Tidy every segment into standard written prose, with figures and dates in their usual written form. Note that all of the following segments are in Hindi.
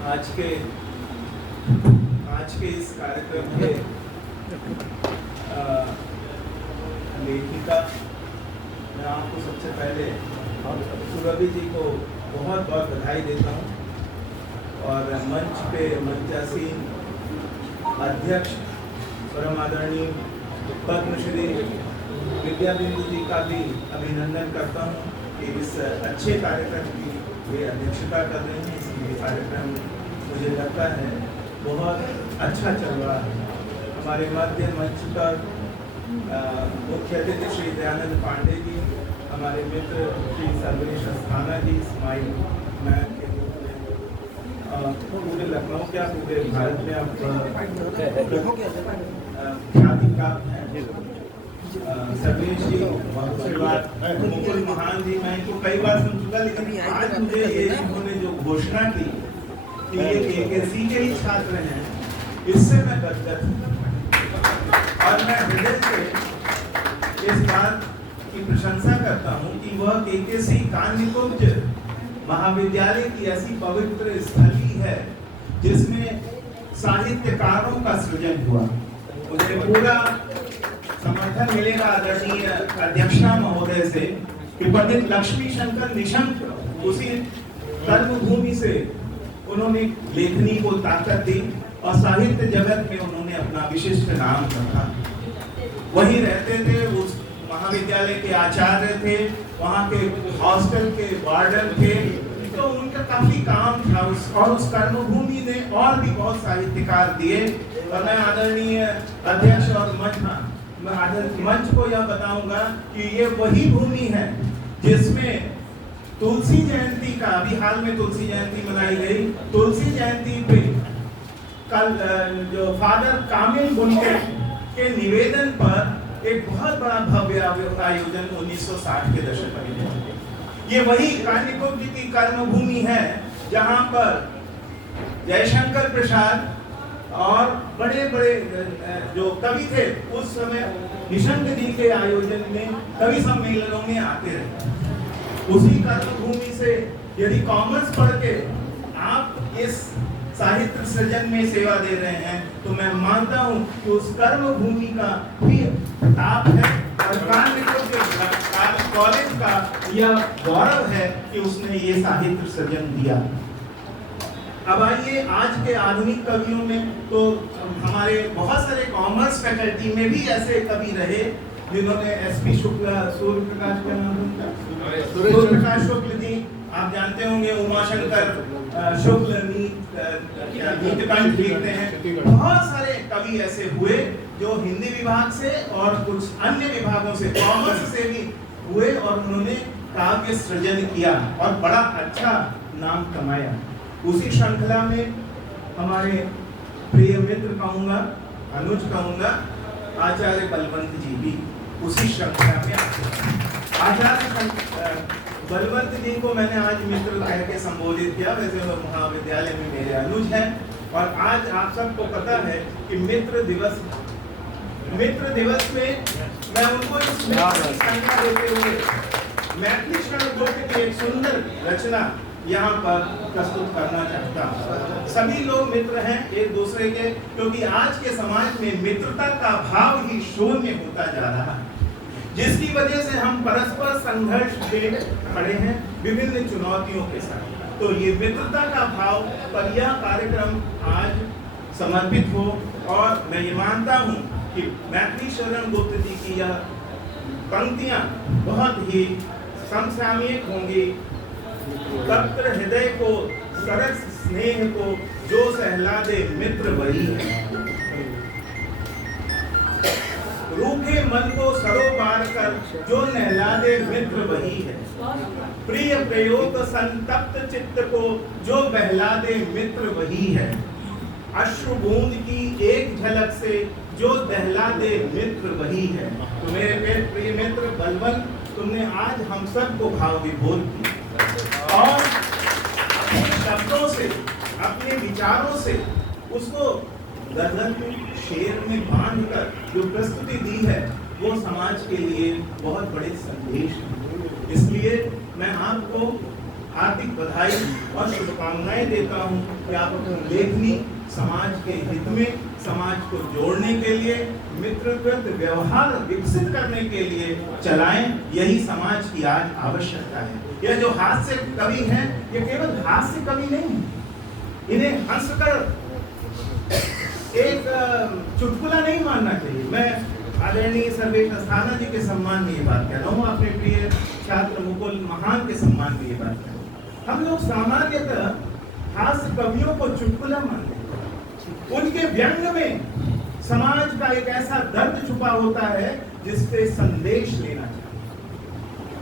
आज के इस कार्यक्रम के लेखिका, मैं आपको सबसे पहले सुरभि जी को बहुत बहुत बधाई देता हूँ और मंच पे मंचासीन अध्यक्ष परम आदरणीय पद्मश्री विद्याबिंदु जी का भी अभिनंदन करता हूँ कि इस अच्छे कार्यक्रम की वे अध्यक्षता कर रहे हैं। इसलिए कार्यक्रम मुझे लगता है बहुत अच्छा चल रहा है। हमारे मध्य मंच पर मुख्य अतिथि श्री दयानंद पांडे जी, हमारे मित्र श्री सर्वेश अस्थाना जी, स्माइल मैन के रूप में पूरे लखनऊ क्या पूरे भारत में अब ख्याति प्राप्त है। सर्वेश जी, मुकुल महान जी, मैं इनको कई बार सुन चुका, लेकिन आज मुझे ये इन्होंने जो घोषणा की कि ये केकेसी के ही छात्र हैं, इससे मैं गदगद हूँ और मैं हृदय से इस बात की प्रशंसा करता हूँ कि वह केकेसी कान्यकुब्ज महाविद्यालय की ऐसी पवित्र स्थली है जिसमें साहित्यकारों का सृजन हुआ। मुझे पूरा समर्थन मिलेगा आदरणीय अध्यक्षा महोदय से कि पंडित लक्ष्मी शंकर निशंक उसी कर्मभूमि से उन्होंने लेखनी को ताकत दी और साहित्य जगत में उन्होंने अपना विशिष्ट नाम रखा। वहीं रहते थे, उस महाविद्यालय के आचार्य थे, वहाँ के हॉस्टल के वार्डन थे, तो उनका काफी काम था और उस कर्मभूमि ने और भी बहुत साहित्यकार दिए। और मैं आदरणीय अध्यक्ष और मंच को यह बताऊंगा कि ये वही भूमि है जिसमें तुलसी जयंती का, अभी हाल में तुलसी जयंती मनाई गई, तुलसी जयंती पे कल जो फादर कामिल बुनके के निवेदन पर एक बहुत बड़ा भव्य आयोजन 1960 के दशक में, ये वही कान्यकुब्ज की कर्मभूमि है जहां पर जयशंकर प्रसाद और बड़े बड़े जो कवि थे उस समय निशंक जी के आयोजन में, कवि सम्मेलनों में आते रहे। उसी कर्मभूमि से यदि कॉमर्स पढ़ के आप इस साहित्य सृजन में सेवा दे रहे हैं तो मैं मानता हूं कि उस कर्मभूमि का भी ताप है और कॉलेज का यह गौरव है कि उसने ये साहित्य सृजन दिया। अब आइए आज के आधुनिक कवियों में, तो हमारे बहुत सारे कॉमर्स फैकल्टी में भी ऐसे कवि रहे जिन्होंने एसपी शुक्ला, सूर्य प्रकाश का नाम सूर्य प्रकाश शुक्ल जी आप जानते होंगे, उमाशंकर शुक्ल नीतिकंठ लिखते हैं। बहुत सारे कवि ऐसे हुए जो हिंदी विभाग से और कुछ अन्य विभागों से, कॉमर्स से भी हुए और उन्होंने काव्य सृजन किया और बड़ा अच्छा नाम कमाया। उसी श्रृंखला में हमारे प्रिय मित्र कहूँगा, अनुज कहूँगा, आचार्य बलवंत जी भी उसी श्रृंखला में आते। आचार्य बलवंत जी को मैंने आज मित्र कह के संबोधित किया, वैसे वो महाविद्यालय में मेरे अनुज हैं और आज आप सबको पता है कि मित्र दिवस में मैं उनको इस संज्ञा देते हुए मैथिली शरण गुप्त की एक सुंदर रचना यहाँ पर प्रस्तुत करना चाहता हूँ। सभी लोग मित्र हैं एक दूसरे के, क्योंकि आज के समाज में मित्रता का भाव ही शून्य होता जा रहा है, जिसकी वजह से हम परस्पर संघर्ष में खड़े हैं विभिन्न चुनौतियों के साथ। तो ये मित्रता का भाव पर यह कार्यक्रम आज समर्पित हो और मैं ये मानता हूँ कि मैथिली शरण गुप्त जी की यह पंक्तियाँ बहुत ही समसामयिक होंगी। तप्त हृदय को, सरस स्नेह को जो सहला दे मित्र वही है, रूखे मन को सरोपार कर जो नहला दे मित्र वही है, प्रिय प्रयोग संतप्त चित्त को जो बहला दे मित्र वही है, अश्रु बूंद की एक झलक से जो दहला दे मित्र वही है। तो मेरे प्रिय मित्र बलवंत, तुमने आज हम सबको भाव विभोर किया और अपने शब्दों से, अपने विचारों से उसको गजल में, शेर में बांधकर जो प्रस्तुति दी है वो समाज के लिए बहुत बड़े संदेश है। इसलिए मैं आपको हार्दिक बधाई और शुभकामनाएं देता हूं कि आप अपनी लेखनी समाज के हित में, समाज को जोड़ने के लिए, मित्रवत व्यवहार विकसित करने के लिए चलाएं। यही समाज की आज आवश्यकता है। यह जो हास्य कवि हैं, ये केवल हास्य कवि नहीं है, इन्हें हंसकर एक चुटकुला नहीं मानना चाहिए। मैं आदरणीय सर्वेश अस्थाना जी के सम्मान में ये बात कह रहा हूँ, अपने प्रिय छात्र मुकुल महान के सम्मान में ये बात कह रहा हूँ। हम लोग सामान्यतः हास्य कवियों को चुटकुला मानते हैं। उनके व्यंग में समाज का एक ऐसा दर्द छुपा होता है जिससे संदेश लेना चाहिए।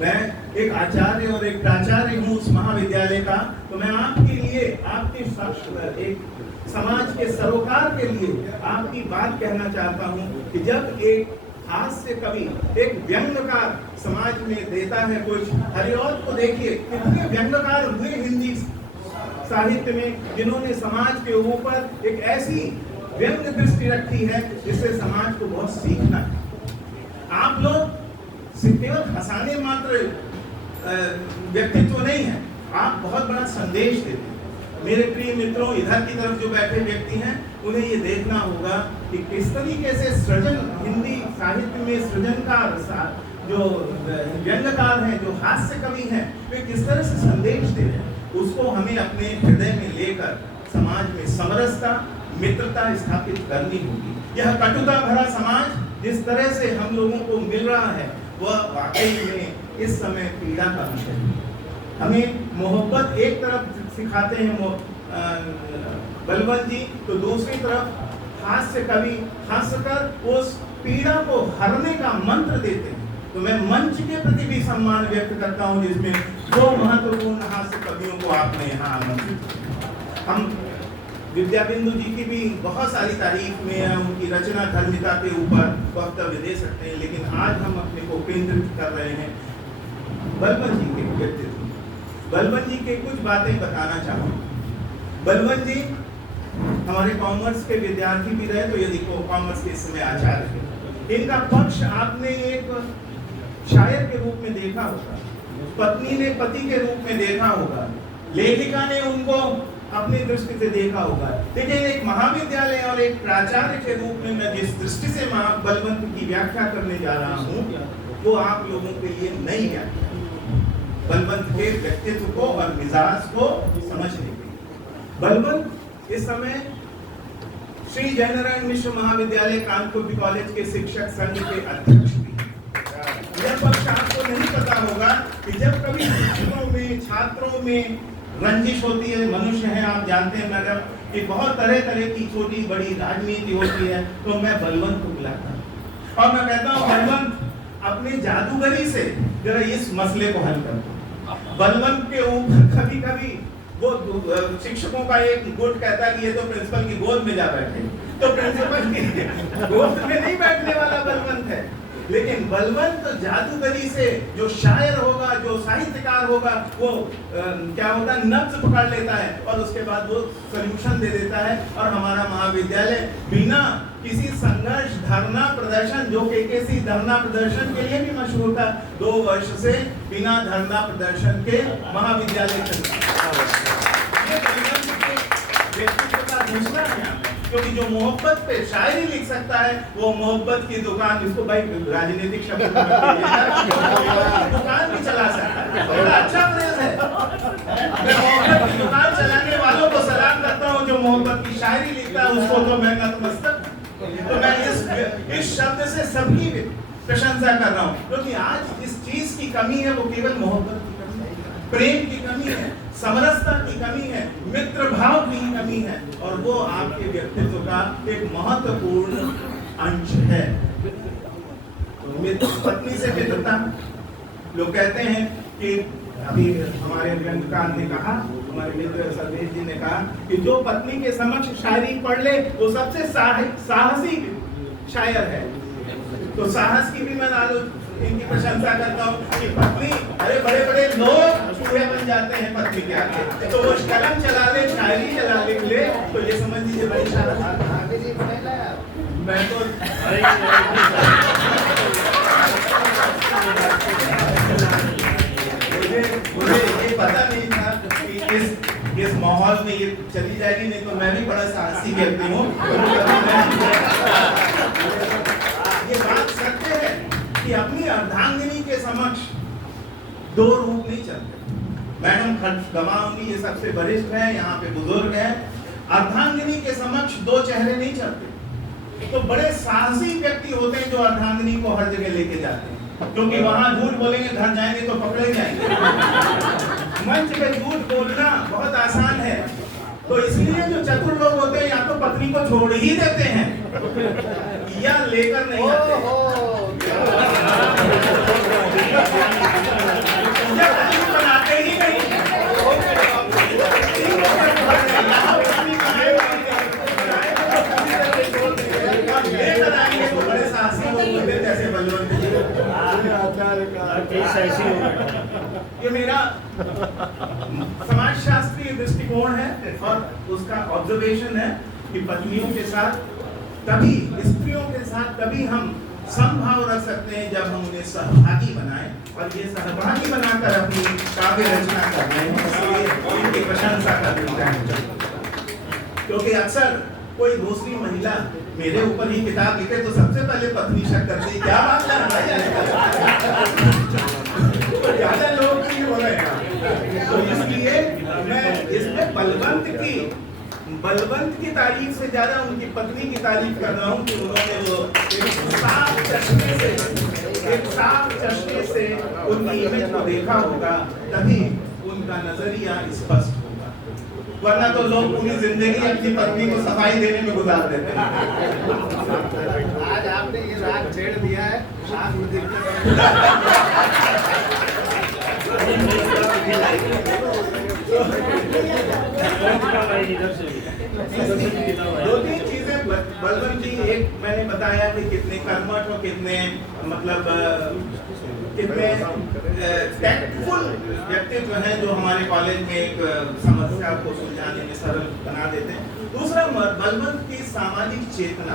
मैं एक आचार्य और एक प्राचार्य हूँ उस महाविद्यालय का, तो मैं आपके लिए, आपके साथ एक समाज के सरोकार के लिए आपकी बात कहना चाहता हूँ कि जब एक हास्य कवि, एक व्यंग्यकार समाज में देता है कुछ, हरिऔध को देखिए कितने व्यंग्यकार हुए हिंदी साहित्य में, जिन्होंने समाज के ऊपर एक ऐसी व्यंग्य दृष्टि रखी है जिससे समाज को बहुत सीखना है। आप लोग केवल हंसाने मात्र व्यक्तित्व नहीं है, आप बहुत बड़ा संदेश देते हैं। मेरे प्रिय मित्रों, इधर की तरफ जो बैठे व्यक्ति हैं, उन्हें ये देखना होगा कि किस तरीके से सृजन, हिंदी साहित्य में सृजनकार, जो व्यंग्यकार हैं, जो हास्य कवि हैं, वे किस तरह से संदेश दे रहे हैं। उसको हमें अपने हृदय में लेकर समाज में समरसता, मित्रता स्थापित करनी होगी। यह कटुता भरा समाज जिस तरह से हम लोगों को मिल रहा है, वह वाकई में इस समय पीड़ा का विषय है। हमें मोहब्बत एक तरफ सिखाते हैं बलवंत जी, तो दूसरी तरफ हास्य कवि हंसकर उस पीड़ा को हरने का मंत्र देते हैं। तो मैं मंच के प्रति भी सम्मान व्यक्त करता हूं जिसमें दो महत्वपूर्ण हास्य कवियों को आपने यहाँ आमंत्रित किया। हम विद्याबिंदु जी की भी बहुत सारी तारीफ में, उनकी रचना धर्मिता के ऊपर वक्तव्य दे सकते हैं, लेकिन आज हम अपने को केंद्रित कर रहे हैं बलवंत जी के व्यक्तित्व। बलवंत जी के कुछ बातें बताना चाहूँगा। बलवंत जी हमारे कॉमर्स के विद्यार्थी भी रहे, तो यदि कॉमर्स के इस समय आचार्य है। इनका पक्ष आपने एक शायर के रूप में देखा होगा, पत्नी ने पति के रूप में देखा होगा, लेखिका ने उनको अपनी दृष्टि से देखा होगा। लेकिन एक महाविद्यालय और एक प्राचार्य के रूप में मैं जिस दृष्टि से बलवंत की व्याख्या करने जा रहा हूँ, वो आप लोगों के लिए नई व्याख्या, बलवंत के व्यक्तित्व को और मिजाज को समझने के लिए। बलवंत इस समय श्री जयनारायण मिश्र महाविद्यालय कानपुर कॉलेज के शिक्षक संघ के अध्यक्ष भी हैं। यह पक्ष आपको नहीं पता होगा कि जब कभी शिक्षकों में, छात्रों में रंजिश होती है, मनुष्य है, आप जानते हैं मैडम कि बहुत तरह तरह की छोटी बड़ी राजनीति होती है, तो मैं बलवंत को बुलाता हूँ और मैं कहता हूँ बलवंत अपनी जादूगरी से जरा इस मसले को हल कर दो। बलवंत के ऊपर कभी कभी वो शिक्षकों का एक गुट कहता है कि ये तो प्रिंसिपल की गोद में जा बैठे, तो प्रिंसिपल की गोद में नहीं बैठने वाला बलवंत है। लेकिन बलवंत जादूगरी से जो शायर होगा, जो साहित्यकार होगा, वो क्या होता है, नब्ज पकड़ लेता है और उसके बाद वो सॉल्यूशन दे देता है। और हमारा महाविद्यालय बिना किसी संघर्ष, धरना प्रदर्शन, जो केकेसी धरना प्रदर्शन के लिए भी मशहूर था, 2 वर्ष से बिना धरना प्रदर्शन के महाविद्यालय चलता है। क्योंकि जो मोहब्बत पे शायरी लिख सकता है, वो मोहब्बत की दुकान, जिसको भाई राजनीतिक शब्द दुकान भी चला सकता है। बड़ा अच्छा प्रेस है। मैं मोहब्बत की दुकान चलाने वालों को सलाम करता हूँ, जो मोहब्बत की शायरी लिखता है उसको तो मैं नतमस्तक। तो मैं इस शब्द से सबकी प्रशंसा कर रहा हूँ, क्योंकि आज जिस चीज की कमी है वो केवल मोहब्बत की कमी है, प्रेम की कमी है, समरसता की कमी है, मित्र भाव की कमी है, और वो आपके व्यक्तित्व का एक महत्वपूर्ण अंश है। पत्नी से मित्रता, लोग कहते हैं कि अभी हमारे व्यंग्यकार ने कहा, हमारे मित्र सर्वेश जी ने कहा कि जो पत्नी के समक्ष शायरी पढ़ ले वो सबसे साहसी शायर है। तो साहस की भी मैं इनकी प्रशंसा करता हूँ कि पत्नी, अरे बड़े बड़े लोग चूहे बन जाते हैं पत्नी के आगे, तो वो कलम चला ले, शायरी चला ले, तो ये समझ लीजिए बड़ी शानदार। मैं तो मुझे ये पता नहीं था इस माहौल में ये चली जाएगी, नहीं तो मैं भी बड़ा साहसी व्यक्ति हूँ। ये बात सत्य है कि अपनी अर्धांगिनी के समक्ष दो रूप नहीं चलते। मैडम गवाऊंगी, ये सबसे वरिष्ठ है, यहाँ पे बुजुर्ग है। अर्धांगिनी के समक्ष दो चेहरे नहीं चलते। तो बड़े साहसी व्यक्ति होते हैं जो अर्धांगिनी को हर जगह लेके जाते हैं, क्योंकि वहां झूठ बोलेंगे, घर जाएंगे तो पकड़े जाएंगे। मंच पे झूठ बोलना बहुत आसान है, तो इसलिए जो चतुर लोग होते हैं या तो पत्नी को छोड़ ही देते हैं या लेकर नहीं आते, या बनाते ही नहीं। ये मेरा समाजशास्त्रीय दृष्टिकोण है और उसका ऑब्जर्वेशन है कि पत्नियों के साथ तभी, स्त्रियों के साथ तभी हम समभाव रख सकते हैं जब हम उन्हें सहभागी बनाएं, और ये सहभागी बनाकर अपनी काव्य रचना कर रहे हैं, इसलिए उनकी प्रशंसा करनी चाहिए। क्योंकि अक्सर कोई दूसरी महिला मेरे ऊपर ही किताब लिखे तो सबसे पहले पत्नी शक करती, क्या बात कर रहा है, ज्यादा लोग नहीं हो रहे हैं। तो इसलिए मैं इसमें बलवंत की तारीफ से ज्यादा उनकी पत्नी की तारीफ कर रहा हूँ कि उन्होंने वो एक साफ चश्मे से उनकी इमेज को देखा होगा, तभी उनका नजरिया स्पष्ट होगा, वरना तो लोग पूरी जिंदगी अपनी पत्नी को सफाई देने में गुजार देते हैं। आज आपने ये राग छेड़ दिया है, आज मुझे दो तीन चीजें बलवंत जी, एक मैंने बताया कि कितने कर्मठ और कितने मतलब कितने टैक्टफुल व्यक्तित्व हैं जो हमारे कॉलेज में एक समस्या को सुलझाने में सरल बना देते हैं। दूसरा, बलवंत की सामाजिक चेतना,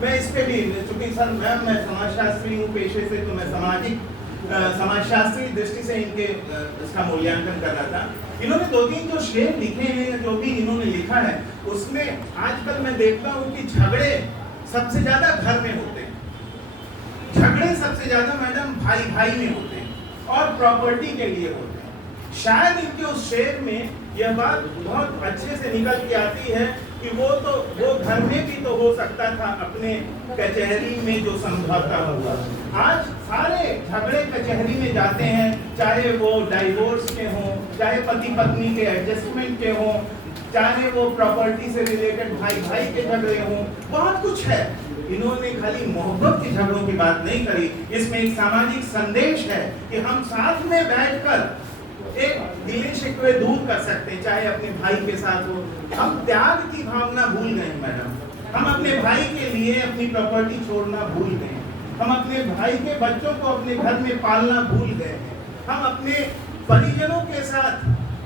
मैं इस पे भी, चूंकि सर मैं समाजशास्त्री हूँ पेशे से, तो मैं समाजशास्त्री दृष्टि से इनके इसका मूल्यांकन कर रहा था। इन्होंने दो तीन जो शेर लिखे हैं, जो भी इन्होंने लिखा है, उसमें आजकल मैं देखता हूँ कि झगड़े सबसे ज्यादा घर में होते हैं, झगड़े सबसे ज्यादा मैडम भाई भाई में होते हैं और प्रॉपर्टी के लिए होते हैं। शायद इनके उस शेर में यह बात बहुत अच्छे से निकल के आती है कि वो घर में भी तो हो सकता था, अपने कचहरी में जो समझौता हुआ। आज सारे झगड़े कचहरी में जाते हैं, चाहे वो डाइवोर्स के हों, चाहे पति पत्नी के एडजस्टमेंट के हों, चाहे वो प्रॉपर्टी से रिलेटेड भाई भाई के झगड़े हों, बहुत कुछ है। इन्होंने खाली मोहब्बत के झगड़ों की बात नहीं करी, इसमें एक सामाजिक संदेश है कि हम साथ में बैठकर एक गिले शिकवे दूर कर सकते हैं, चाहे अपने भाई के साथ हो। हम त्याग की भावना भूल गए मैडम, हम अपने भाई के लिए अपनी प्रॉपर्टी छोड़ना भूल गए, हम अपने भाई के बच्चों को अपने घर में पालना भूल गए, हम अपने परिजनों के साथ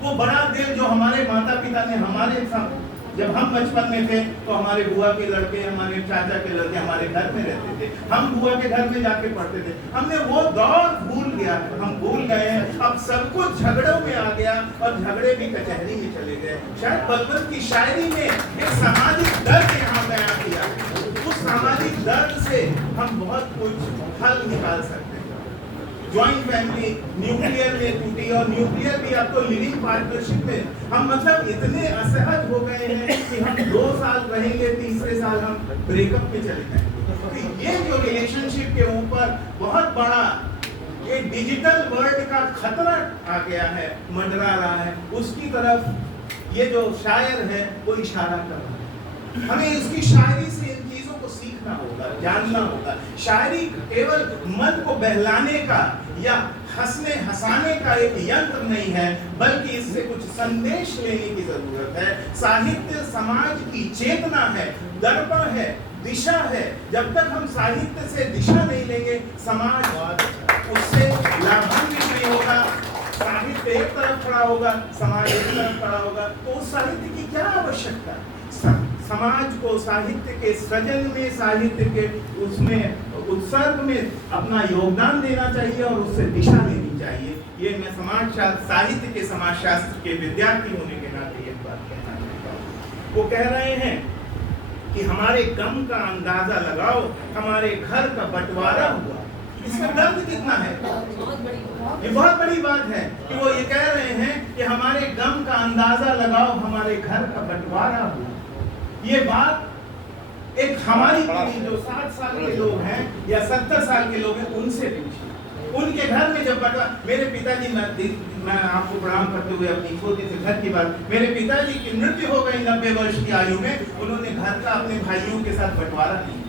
वो बड़ा दिल जो हमारे माता पिता ने हमारे साथ, जब हम बचपन में थे तो हमारे बुआ के लड़के, हमारे चाचा के लड़के हमारे घर में रहते थे, हम बुआ के घर में जाके पढ़ते थे, हमने वो दौर भूल गया, हम भूल गए हैं। अब सब कुछ झगड़ों में आ गया और झगड़े भी कचहरी में चले गए। शायद बलवंत की शायरी में एक सामाजिक दर्द यहाँ बयां किया, उस सामाजिक दर्द से हम बहुत कुछ हल निकाल सकते हैं। ज्वाइंट फैमिली न्यूक्लियर में टूटी, और न्यूक्लियर भी अब तो लिविंग पार्टनरशिप में हम मतलब इतने असहज हो गए हैं कि हम 2 साल रहेंगे, तीसरे साल हम ब्रेकअप में चले जाएंगे। तो ये जो रिलेशनशिप के ऊपर बहुत बड़ा एक डिजिटल वर्ल्ड का खतरा आ गया है, मंडरा रहा है, उसकी तरफ ये जो शायर है वो इशारा कर रहा है। हमें इसकी शायरी से इन चीजों को सीखना होगा, जानना होगा। शायरी केवल मन को बहलाने का या हंसने हंसाने का एक यंत्र नहीं है, बल्कि इससे कुछ संदेश लेने की जरूरत है। साहित्य समाज की चेतना है, दर्पण है, दिशा है। जब तक हम साहित्य से दिशा नहीं लेंगे, समाज उससे लाभान्वित नहीं होगा। साहित्य एक तरफ खड़ा होगा, समाज एक तरफ खड़ा होगा, तो उस साहित्य की क्या आवश्यकता है? समाज को साहित्य के सृजन में, साहित्य के उसमें उत्सर्ग में अपना योगदान देना चाहिए और उससे दिशा लेनी चाहिए। चाहिए। ये मैं समाज शास्त्र साहित्य के समाज शास्त्र के विद्यार्थी होने के नाते एक बात कहना चाहता हूँ। वो कह रहे हैं कि हमारे गम का अंदाजा लगाओ, हमारे घर का बंटवारा हुआ। इसका दर्द कितना है? ये बहुत बड़ी बात है कि वो ये कह रहे हैं कि हमारे गम का अंदाजा लगाओ, हमारे घर का बंटवारा हुआ। ये बात एक हमारी पीढ़ी जो 60 साल के लोग हैं या 70 साल के लोग हैं उनसे पूछिए। उनके घर में जब बंटवारा, मेरे पिताजी, मैं आपको प्रणाम करते हुए अपनी छोटे से घर की बात, मेरे पिताजी की मृत्यु हो गई 90 वर्ष की आयु में। उन्होंने घर का अपने भाइयों के साथ बंटवारा नहीं।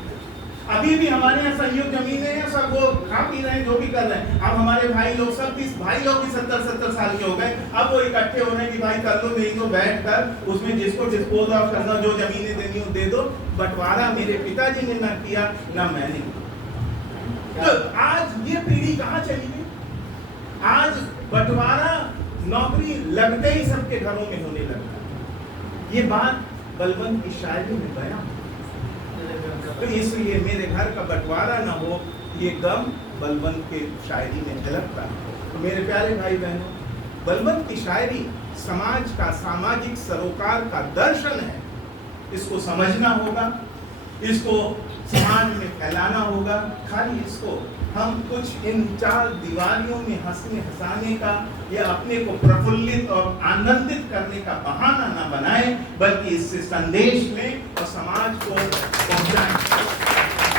अभी भी हमारे यहाँ संयुक्त जमीनें हैं, सब वो खा पी रहे हैं, जो भी कर रहे हैं। अब हमारे भाई लोग सब 30 भाई लोग भी 70 साल के हो गए। अब वो इकट्ठे हो रहे हैं कि भाई कर लो, नहीं तो बैठ कर उसमें जिसको डिस्पोज ऑफ करना, जो जमीनें देनी हो दे दो। बंटवारा मेरे पिताजी ने ना किया, ना मैंने। तो आज ये पीढ़ी कहाँ चली गई? आज बंटवारा नौकरी लगते ही सबके घरों में होने लगा। ये बात बलवंत की शायरी में बयां। तो इसलिए मेरे घर का बंटवारा ना हो, ये गम बलवंत के शायरी में झलकता है। तो मेरे प्यारे भाई बहनों, बलवंत की शायरी समाज का सामाजिक सरोकार का दर्शन है। इसको समझना होगा, इसको समाज में फैलाना होगा। खाली इसको हम कुछ इन 4 दीवारियों में हंसने हंसाने का या अपने को प्रफुल्लित और आनंदित करने का बहाना ना बनाएं, बल्कि इससे संदेश लें और समाज को पहुंचाएं।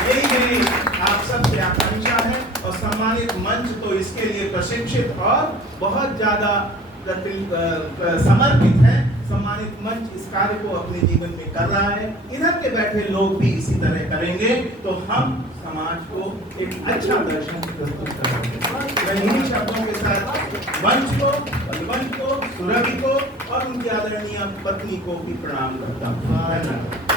यही मेरी आप सब से आकांक्षा है। और सम्मानित मंच तो इसके लिए प्रशिक्षित और बहुत ज्यादा समर्पित है। सम्मानित मंच इस कार्य को अपने जीवन में कर रहा है। इधर के बैठे लोग भी इसी तरह करेंगे तो हम समाज को एक अच्छा दर्शन प्रस्तुत करेंगे। मैं इन्हीं शब्दों के साथ मंच को, बलवंत को, सुरभि को और उनकी आदरणीय पत्नी को भी प्रणाम करता हूँ। धन्यवाद।